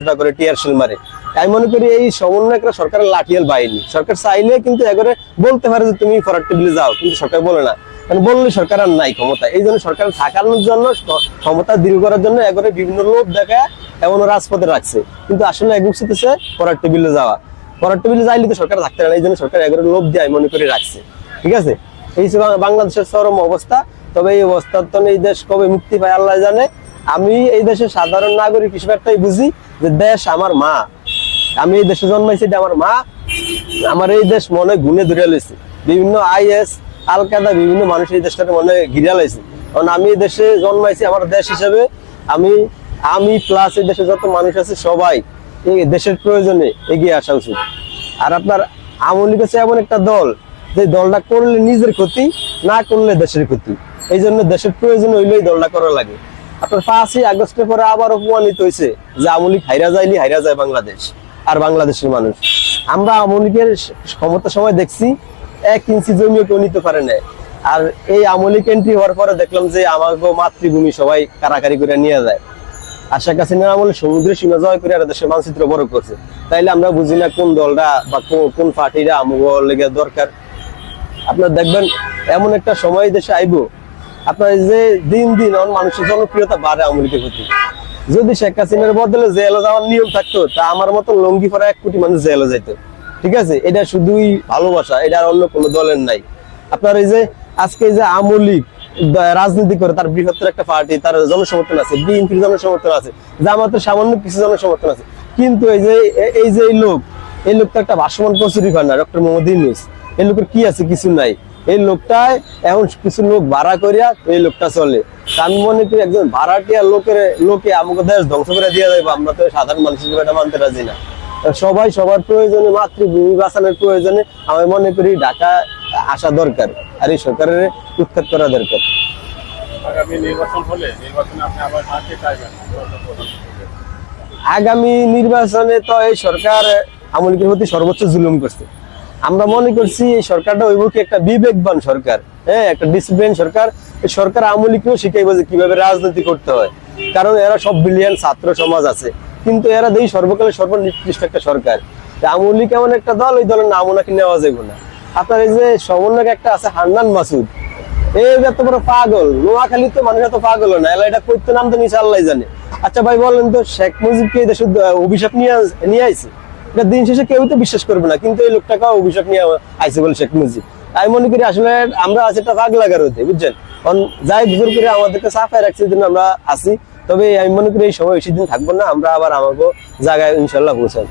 করে টিয়ারশেল মারে। আমি মনে করি এই সমন্বয় একটা সরকারের লাঠিয়াল বাহিনী। সরকার চাইলে কিন্তু একবারে বলতে পারে যে তুমি ফরওয়ার্ড টেবিলে যাও, কিন্তু সরকার বলে না, কারণ বললে সরকার আর নাই ক্ষমতা। এই জন্য সরকার থাকানোর জন্য, ক্ষমতা দৃঢ় করার জন্য একবারে বিভিন্ন লোভ দেখায় এমন রাজপথে রাখছে, কিন্তু আসলে এক উচিতেছে ফরওয়ার্ড টেবিলে যাওয়া। ফরওয়ার্ড টেবিলে যাইলে তো সরকার থাকতে না, এই জন্য সরকার একবারে লোভ দিয়ে মনে করে রাখছে। ঠিক আছে, এই বাংলাদেশের চরম অবস্থা। তবে এই অবস্থার তো এই দেশ কবে মুক্তি পায় আল্লাহ জানে। আমি এই দেশের সাধারণ নাগরিক হিসেবে একটাই বুঝি যে দেশ আমার মা। আমি এই দেশে জন্মাইছি, এটা আমার মা। আমার এই দেশ মনে গুনে ধরে লইছে, বিভিন্ন IS আল কায়দা বিভিন্ন মানুষ এই দেশটাকে মনে ঘিরে লাইছে। কারণ আমি এই দেশে জন্মাইছি, আমার দেশ হিসেবে আমি প্লাস এই দেশে যত মানুষ আছে সবাই এই দেশের প্রয়োজনে এগিয়ে আসা উচিত। আর আপনার আওয়ামী লীগ হচ্ছে এমন একটা দল, যে দলটা করলে নিজের ক্ষতি, না করলে দেশের ক্ষতি। এই জন্য দেশের প্রয়োজন হইলেই দলটা করা লাগে। আপনার 5ই আগস্টের পরে আবার অপমানিত হয়েছে যে আওয়ামী লীগ হাইরা যায় বাংলাদেশ আর বাংলাদেশের মানুষ। আমরা আওয়ামী লীগের ক্ষমতার সময় দেখছি 1 ইঞ্চি জমিও কেউ নিতে পারে না। আর এই আওয়ামী লীগ এন্ট্রি হওয়ার পরে দেখলাম যে আমাকে মাতৃভূমি সবাই কারাকারি করে নিয়ে যায়। আর শেখ হাসিনার আমলে সমুদ্রের সীমা জয় করে আর দেশের মানচিত্র বড় করছে। তাইলে আমরা বুঝি না কোন দলটা বা কোন পার্টিটা আমাকে লেগে দরকার। আপনার দেখবেন এমন একটা সময় দেশে আইবো, আপনার যে দিন দিন মানুষের জনপ্রিয়তা বাড়ে আওয়ামী লীগের প্রতি। যদি শেখ হাসিনার বদলে জেলে যাওয়ার নিয়ম থাকতো, তা আমার মতো লঙ্গি পরা 1 কোটি মানুষ জেলে যাইতো। ঠিক আছে, এটা শুধুই ভালোবাসা, এটা আর অন্য কোনো দলের নাই। আপনার এই যে আজকে যে আওয়ামী লীগ রাজনীতি করে, তার বৃহত্তর একটা পার্টি, তার জনসমর্থন আছে, বিএনপির জনসমর্থন আছে, জামাতের সামান্য কিছু জনসমর্থন আছে। কিন্তু এই লোকটা একটা ভাসমান কচুরি খান না, ডক্টর মোহাম্মদ ইউনূস। এই লোকের কি আছে? কিছু নাই। এই লোকটায় এখন কিছু লোক ভাড়া করিয়া এই লোকটা চলে। আমি মনে করি একজন ভাড়াটিয়া লোকে আমাকে দেশ ধ্বংস করে দিয়ে যাবে, আমরা তো সাধারণ মানুষ হিসেবে এটা মানতে রাজি না। সবাই সবার প্রয়োজনে, মাতৃভূমি বাঁচানোর প্রয়োজনে আমি মনে করি ঢাকা আসা দরকার, আর এই সরকারের উৎখাত করা দরকার। আগামী নির্বাচনে তো এই সরকার আওয়ামী লীগের প্রতি সর্বোচ্চ জুলুম করছে। আমরা মনে করছি এই সরকারটা ওই মুখে একটা বিবেকবান সরকার, একটা ডিসিপ্লিন সরকার। এই সরকার আওয়ামী লীগকেও শিখাইবো যে কিভাবে রাজনীতি করতে হয়, কারণ এরা সব বিলিয়ন ছাত্র সমাজ আছে, কিন্তু এরা দেখি সর্বকালের সর্বনিকৃষ্ট একটা সরকার। আওয়ামী লীগ এমন একটা দল, ওই দলের নাম ওনাকে নেওয়া যাবে না। আপনার এই যে সমন্বয়ক একটা আছে হান্নান মাসুদ, এই এত বড় পাগল। নোয়াখালীতে মানুষ এত পাগল না, এটা করতে নাম তো নিচে আল্লাহ জানে। আচ্ছা ভাই বলেন তো, শেখ মুজিবকে দেশের অভিশাপ নিয়ে আইছে, এটা দিন শেষে কেউ তো বিশ্বাস করবে না, কিন্তু এই লোকটাকে অভিশাপ নিয়ে আইছে বলে শেখ মুজিব। আমি মনে করি আসলে আমরা আছি একটা পাগলা লাগার হতে, বুঝছেন। যাই বুঝুর করে আমাদেরকে সাফাই রাখছে জন্য আমরা আছি। তবে আমি মনে করি এই সময় বেশি দিন থাকবো না, আমরা আবার আমাকে জায়গায় ইনশাল্লাহ পৌঁছাবো।